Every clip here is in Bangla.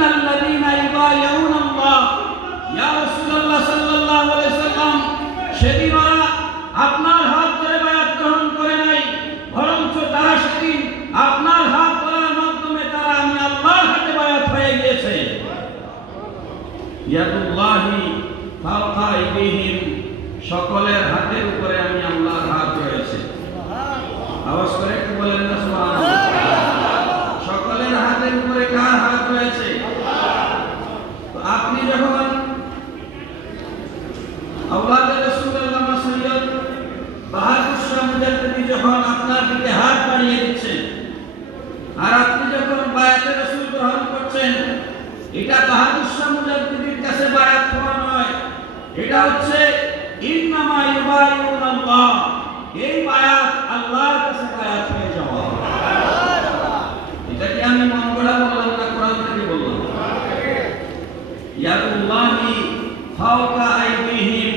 ইন্নাল্লাযীনা ইউবাইউনাল্লাহ ইয়া রাসূলুল্লাহ সাল্লাল্লাহু আলাইহি সাল্লাম, সেদিন ওরা আপনার হাত ধরে বায়াত গ্রহণ করে নাই, বরঞ্চ তারা সেদিন আপনার হাত ধরার মাধ্যমে তারা আমি আল্লাহর হাতে বায়াত হয়ে গিয়েছে। ইয়াদুল্লাহি ফাওকা আইদিহিম, সকলের হাতের উপরে আমি আল্লাহর হাত রয়েছে। আওয়াজ করে একটু বলেন না সুবহানাল্লাহ। সকলের হাতের উপরে কার হাত রয়েছে? তো আপনি যখন আওলাদে রাসূলুল্লাহ সৈয়দ বাহাদুর শাহ মুজাদ্দিদি যখন আপনার দিকে হাত বাড়িয়ে দিচ্ছেন, আর আপনি যখন বায়াতে রাসূল গ্রহণ করছেন, এটা বাহাদুর শাহ মুজাদ্দিদির কাছে বায়াত হওয়া নয়, এটা হচ্ছে ইন্নামা ইউবাইউনাল্লাহ, এই বায়াত আল্লাহর কাছে বায়াত হয়ে যাওয়া। এটা কি আমি মন গড়া বললাম না কোরআন থেকে বললাম? ইয়াদুল্লাহি ফাওকা আইদিহিম,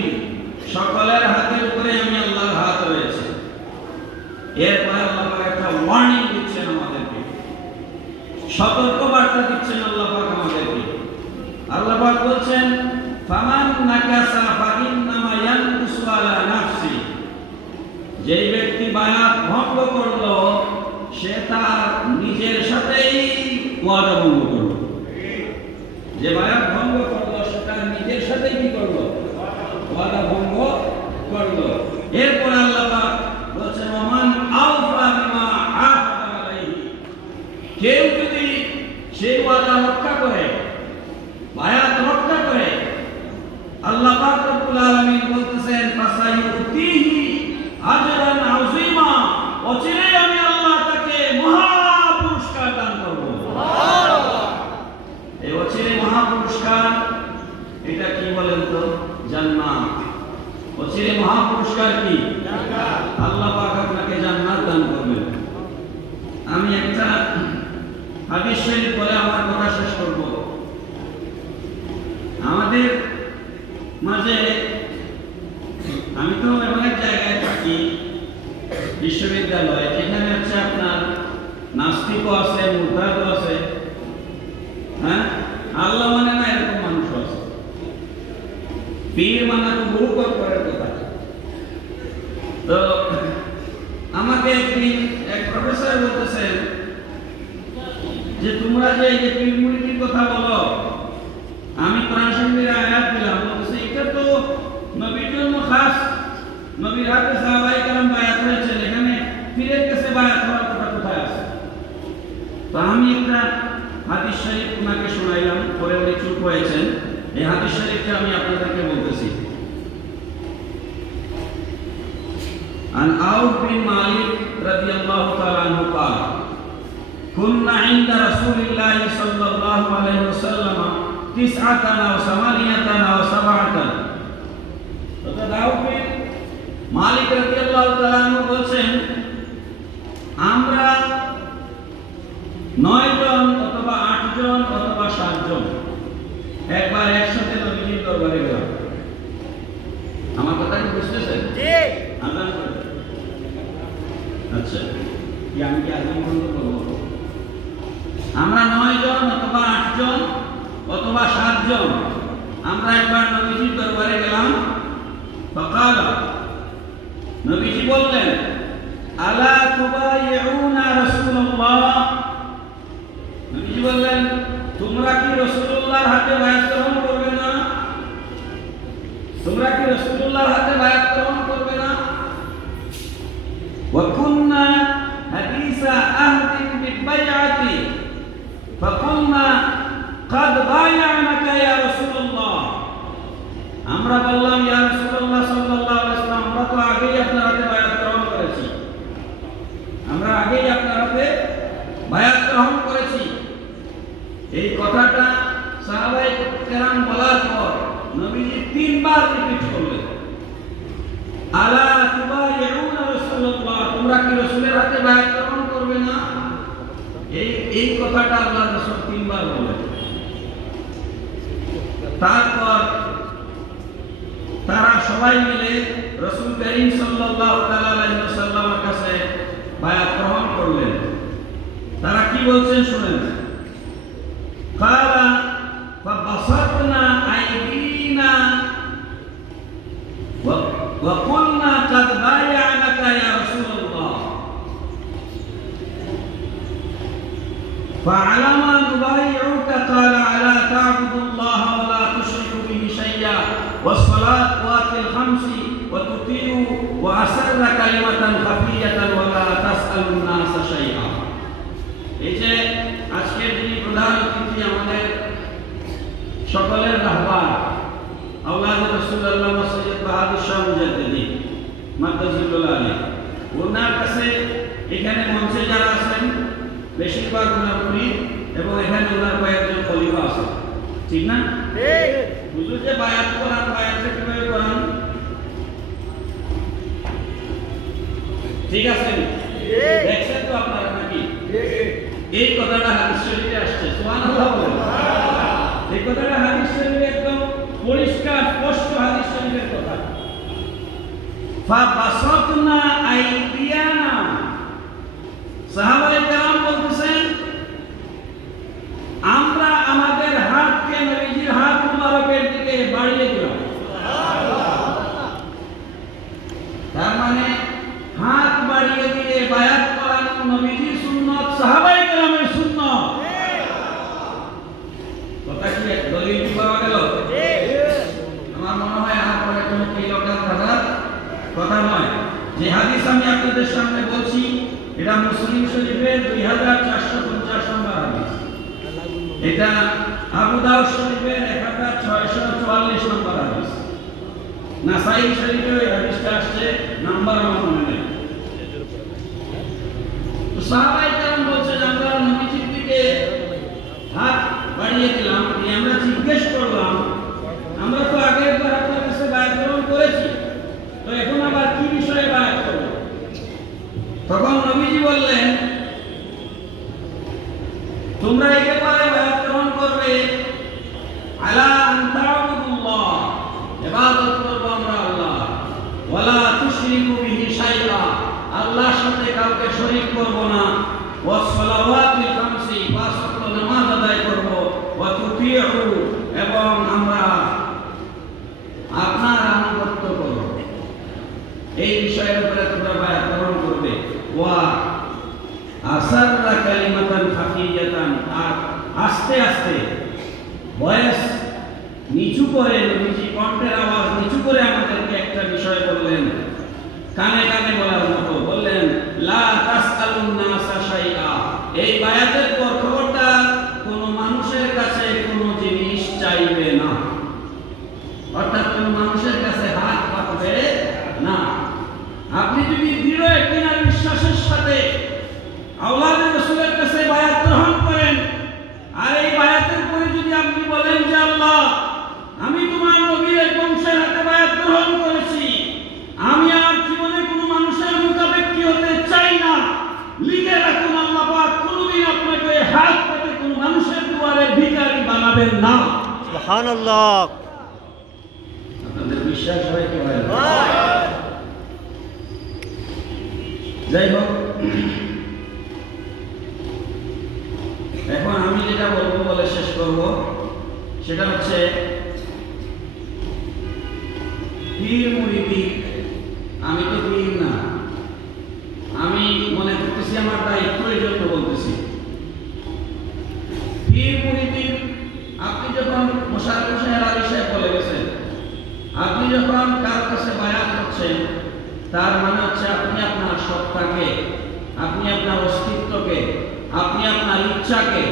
সকলের হাতের উপরে আমি আল্লাহর হাত রয়েছে। এরপরে আল্লাহ পাক একটা ওয়ার্নিং দিচ্ছেন আমাদেরকে, সতর্ক বার্তা দিচ্ছেন আল্লাহ পাক আমাদেরকে। আল্লাহ পাক বলছেন ফামান নাকাসা ফাইন্নামা ইয়ানকুসু আলা নাফসি, যেই ব্যক্তি বায়াত ভঙ্গ করলো সে তার নিজের সাথেই ওয়াদা ভঙ্গ করলো। যে বায়াত ভঙ্গ করলো সে তার নিজের সাথেই কি করলো? ওয়াদা ভঙ্গ করলো। এরপর আল্লাহ পাক বলেছেন ওমান আওফা বিমা আহাদা আলাইহি, কেউ যদি সেই ওয়াদা রক্ষা করে, বায়াত রক্ষা করে, আল্লাহ পাক রব্বুল আলামিন বলতেছেন ফাসায়ুতিহি আজরান আযীমা, অচিরেই আমি আল্লাহ তাকে মহা পুরস্কার দান করব। সুবহানাল্লাহ। এই অচিরে মহা পুরস্কার এটা কি বলেন তো? জান্নাত। অচিরে মহা পুরস্কার কি? জান্নাত। আল্লাহ পাক আপনাকে জান্নাত দান করবেন। আমি একটা হাদিস শরীফ বলে আমার কথা শেষ করব। আমাদের মাঝে, আমি তো এমন এক জায়গায় থাকি বিশ্ববিদ্যালয়, এখানে হচ্ছে আপনার নাস্তিকও আছে, মুরতাদও আছে, হ্যাঁ, আল্লাহ মানে না এরকম মানুষ আছে, পীর মানা তো বহু কম করার কথা। তো আমাকে একদিন এক প্রফেসর বলতেছেন যে তোমরা যে এই যে পীর মুরিদির কথা বলো, আমি কোরআন শরীফের আয়াত দিলাম, বলতেছে এটা তো নবীর জন্য খাস, নবীর হাতে সাহাবায়ে কেরাম বায়াত হয়েছেন, এখানে পীরের কাছে বায়াত হওয়ার কথা কোথায় আছে? তো আমি একটা হাদিস শরীফ ওনাকে শোনাইলাম, পরে উনি চুপ হয়েছেন। এই হাদিস শরীফটা আমি আপনাদেরকে বলতেছি। عن عوف بن مالك رضي الله تعالى عنه قال كنا عند رسول الله صلى الله عليه وسلم 9 أو 8 أو 7। তো আউফ বিন মালিক রাদিয়াল্লাহু তাআলা আনহু বলেন আমরা 9 জন অথবা 8 জন অথবা 7 জন একবার একসাথে নবীজির দরবারে গেলাম। আমার কথা কি বুঝতেছেন? জি। আযান করে। আচ্ছা, কি আমি কি আযান বন্ধ করব? আমরা 9 জন অথবা 8 জন অথবা 7 জন আমরা একবার নবীজির দরবারে গেলাম। فقال, নবীজি বললেন আলা তুবাইউনা রাসূলুল্লাহ, নবীজি বললেন তোমরা কি রাসূলুল্লাহর হাতে বায়াত গ্রহণ করবে না? তোমরা কি রাসূলুল্লাহর হাতে বায়াত গ্রহণ করবে না? ওয়া কুননা হাদিসা আহদিন বিবাইআতি ফাকুলনা قد بايعناك يا رسول الله, আমরা বললাম ইয়া রাসূলুল্লাহ সাল্লাল্লাহু আলাইহি ওয়াসাল্লাম আমরা তো আগেই আপনার হাতে বায়াত গ্রহণ করেছি, আমরা আগেই আপনার হাতে বায়াত গ্রহণ করেছি। এই কথাটা সাহাবায়ে কেরাম বলার পর নবীজি 3 বার রিপিট করলেন, আলা তুবাইউনা রাসূলুল্লাহ, তোমরা কি রাসূলের হাতে বায়াত গ্রহণ করবে না? এই কথাটা আল্লাহর রাসূল 3 বার বললেন। তারপর তারা সবাই মিলে রাসূল করিম সাল্লাল্লাহু তাআলা আলাইহি ওয়াসাল্লামের কাছে বায়াত গ্রহণ করলেন। তারা কি বলছেন শুনেন। কালা فعلى ما نبايعك قال على تعبد الله ولا تشرك به شيئا والصلاة وآتي الخمس وتطيع وأسر كلمة خفية ولا تسأل الناس شيئا. এই যে আজকের যিনি প্রধান অতিথি আমাদের সকলের রাহবার আওলাদ রাসূলুল্লাহ সৈয়দ বাহাদুর শাহ মুজাদ্দিদি মাদ্দাজিল্লাহ আলাইহি, ওনার কাছে এখানে মঞ্চে যারা আছেন বেশিরভাগ ওনার মুরিদ এবং এখানে ওনার কয়েকজন খলিফা আছে, ঠিক না? হুজুর যে বায়াত করান, বায়াতটা কিভাবে করান? ঠিক আছে, দেখছেন তো আপনারা নাকি? এই কথাটা হাদিস শরীফে আসছে, সুবহানাল্লাহ বলেন। এই কথাটা হাদিস শরীফে একদম পরিষ্কার স্পষ্ট হাদিস শরীফের কথা। ফাবাসাতনা আইদিয়ানা, সাহাবায়ে কেরাম বলতেছেন আমরা আমাদের হাতকে নবীজির হাত মুবারকের দিকে বাড়িয়ে দিলাম। তার মানে হাত বাড়িয়ে দিয়ে বায়াত করানো নবীজির সুন্নাত, সাহাবায়ে কেরামের সুন্নাত। কথা কি দলিল পাওয়া গেল? আমার মনে হয় আমার কোনো কি লোকাল কথা নয়। যে হাদিস আমি আপনাদের সামনে বলছি এটা মুসলিম শরীফের 2450 নম্বর হাদিস, এটা আবু দাউদ শরীফের 1644 নম্বর হাদিস, নাসাই শরীফে এই হাদিসটা আসছে, নাম্বার আমার মনে নেই। তো সাহাবায়ে কেরাম বলছেন আমরা নবীজির দিকে হাত বাড়িয়ে দিলাম, আমরা জিজ্ঞেস করলাম আমরা তো আগের বার আপনার কাছে বায়াত গ্রহণ করেছি, তো এখন আবার কি বিষয়ে বায়াত করব? তখন নবীজি বললেন তোমরা এই ব্যাপারে বায়াত গ্রহণ করবে আলা আন তা'বুদুল্লাহ, ইবাদত করব আমরা আল্লাহ, ওয়ালা তুশরিকু বিহি শাইআ, আল্লাহর সাথে কাউকে শরীক করব না, ওয়াস সালাওয়াতিল খামসি, পাঁচ ওয়াক্ত নামাজ আদায় করব, ওয়া তুতিউ, এবং আমরা আপনার আনুগত্য করব। এই বিষয়ের উপরে তোমরা বায়াত গ্রহণ করবে। ওয়া আসাররা কালিমাতান খাফিয়াতান, আর আস্তে আস্তে ভয়েস নিচু করে নবীজি কণ্ঠের আওয়াজ নিচু করে আমাদেরকে একটা বিষয় বললেন, কানে কানে বলার মতো বললেন লা তাসআলুন নাসা শাইআ, এই বায়াতের পর খবরদার কোনো মানুষের কাছে কোনো জিনিস চাইবে না, অর্থাৎ কোনো মানুষের কাছে হাত পাতবে না। আপনি যদি দৃঢ় একদিন বিশ্বাসের সাথে আওলাদে রাসূলের কাছে বায়াত গ্রহণ করেন, আর এই বায়াতের পরে যদি আপনি বলেন যে আল্লাহ আমি তোমার নবীর বংশের হাতে বায়াত গ্রহণ করেছি, আমি আর জীবনে কোনো মানুষের মুখাপেক্ষী হতে চাই না, লিখে রাখুন আল্লাহ পাক কোনোদিন আপনাকে হাত পেতে কোনো মানুষের দুয়ারে ভিখারি বানাবেন না। সুবহানাল্লাহ। আপনাদের বিশ্বাস হয় কি হয়? যাই হোক, এখন আমি যেটা বলবো বলে শেষ করব সেটা হচ্ছে পীর মুরিদি। আমি তো পীর না, আমি মনে করতেছি আমার দায়িত্ব, এই জন্য বলতেছি। পীর মুরিদি আপনি যখন মোশাররফ হোসেন আলী সাহেব বলে গেছেন, আপনি যখন কারোর কাছে বায়াত করছেন তার মানে হচ্ছে আপনি আপনার সত্তাকে, আপনি আপনার অস্তিত্বকে, আপনি আপনার ইচ্ছাকে,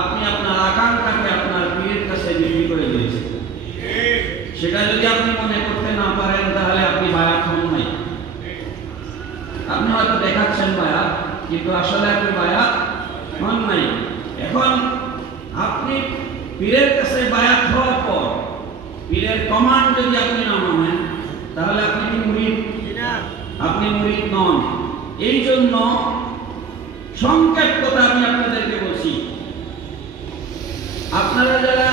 আপনি আপনার আকাঙ্ক্ষাকে আপনার পীরের কাছে বিক্রি করে দিয়েছেন। সেটা যদি আপনি মনে করতে না পারেন তাহলে আপনি বায়াত হন নাই। আপনি হয়তো দেখাচ্ছেন বায়াত, কিন্তু আসলে আপনি বায়াত হন নাই। এখন আপনি পীরের কাছে বায়াত হওয়ার পর পীরের কমান্ড যদি আপনি না মানেন তাহলে আপনি কি মুরিদ? আপনি মুরিদ নন। এই জন্য সংক্ষেপ কথা আমি আপনাদেরকে বলছি, আপনারা যারা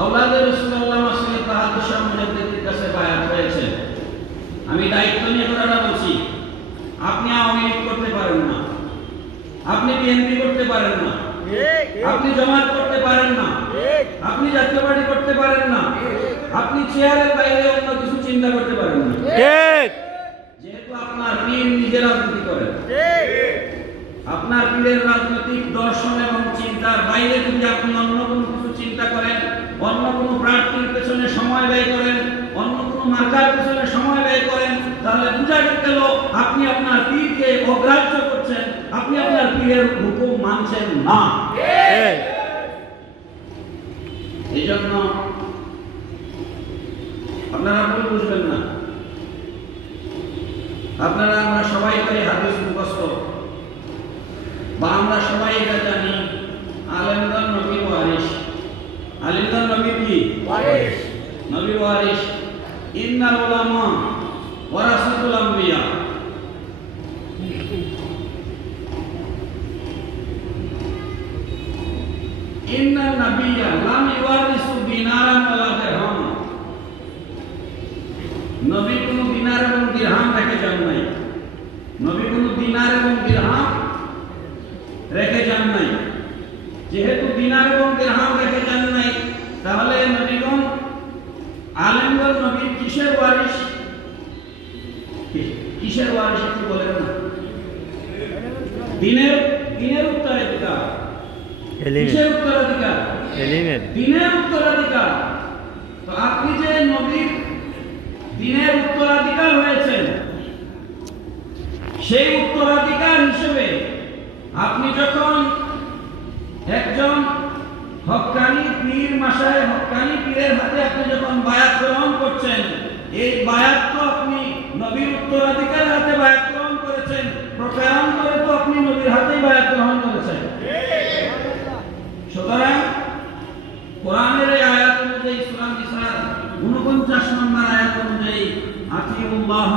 আওলাদে রাসূলুল্লাহ সৈয়দ বাহাদুর শাহ মুজাদ্দিদের কাছে বায়াত হয়েছে, আমি দায়িত্ব নিয়ে কথাটা বলছি, আপনি আওয়ামী লীগ করতে পারেন না, আপনি বিএনপি করতে পারেন না, আপনি জামাত করতে পারেন না, আপনি জাতীয় পার্টি করতে পারেন না, আপনি চেয়ারের বাইরে অন্য কিছু চিন্তা করতে পারেন না, যেহেতু আপনার পীর নিজে রাজনীতি করেন। আপনার পীরের রাজনৈতিক দর্শন এবং চিন্তার বাইরে যদি আপনি অন্য কোনো কিছু চিন্তা করেন, অন্য কোনো প্রার্থীর পেছনে সময় ব্যয় করেন, অন্য কোনো মার্কার পেছনে সময় ব্যয় করেন, তাহলে বুঝা গেল আপনি আপনার পীরকে অগ্রাহ্য করছেন, আপনি আপনার পীরের হুকুম মানছেন না। এই জন্য আপনারা ভুল বুঝবেন না। আপনারা আমরা সবাই তাই হাদিস মুখস্থ, বা আমরা সবাই এটা জানি আলেমগণ নবীর ওয়ারিস। আলেমগণ নবীর কি ওয়ারিস? নবীর ওয়ারিস। ইন্নাল উলামা ওয়ারাসাতুল আম্বিয়া। ইন্নান নাবিয়্যা লাম ইওয়ারিসু দিনারান ওয়ালা দিরহাম। নবী কোনো দিনার এবং দিরহাম রেখে যান নাই। নবী কোনো দিনার এবং দিরহাম রেখে যান নাই। যেহেতু দিনার এবং দিরহাম রেখে যান নাই, তাহলে নবীগণ আলেমগণ নবীর কিসের ওয়ারিস? কিসের ওয়ারিস একটু বলেন না। দিনের উত্তরাধিকার। কিসের উত্তরাধিকার? দিনের উত্তরাধিকার। তো আপনি যে নবীর দিনের উত্তরাধিকার হয়েছেন, সেই উত্তরাধিকার হিসেবে আপনি যখন একজন হক্কানি পীর মাসায় হক্কানি পীরের হাতে আপনি যখন বায়াত গ্রহণ করছেন, এই বায়াত তো আপনি নবীর উত্তরাধিকার হাতে বায়াত গ্রহণ করেছেন, প্রকারান করে তো আপনি নবীর হাতেই বায়াত গ্রহণ করেছেন। সুতরাং কোরআনের এই আয়াত অনুযায়ী সূরা নিসার 49 নম্বর আয়াত অনুযায়ী আতিউল্লাহ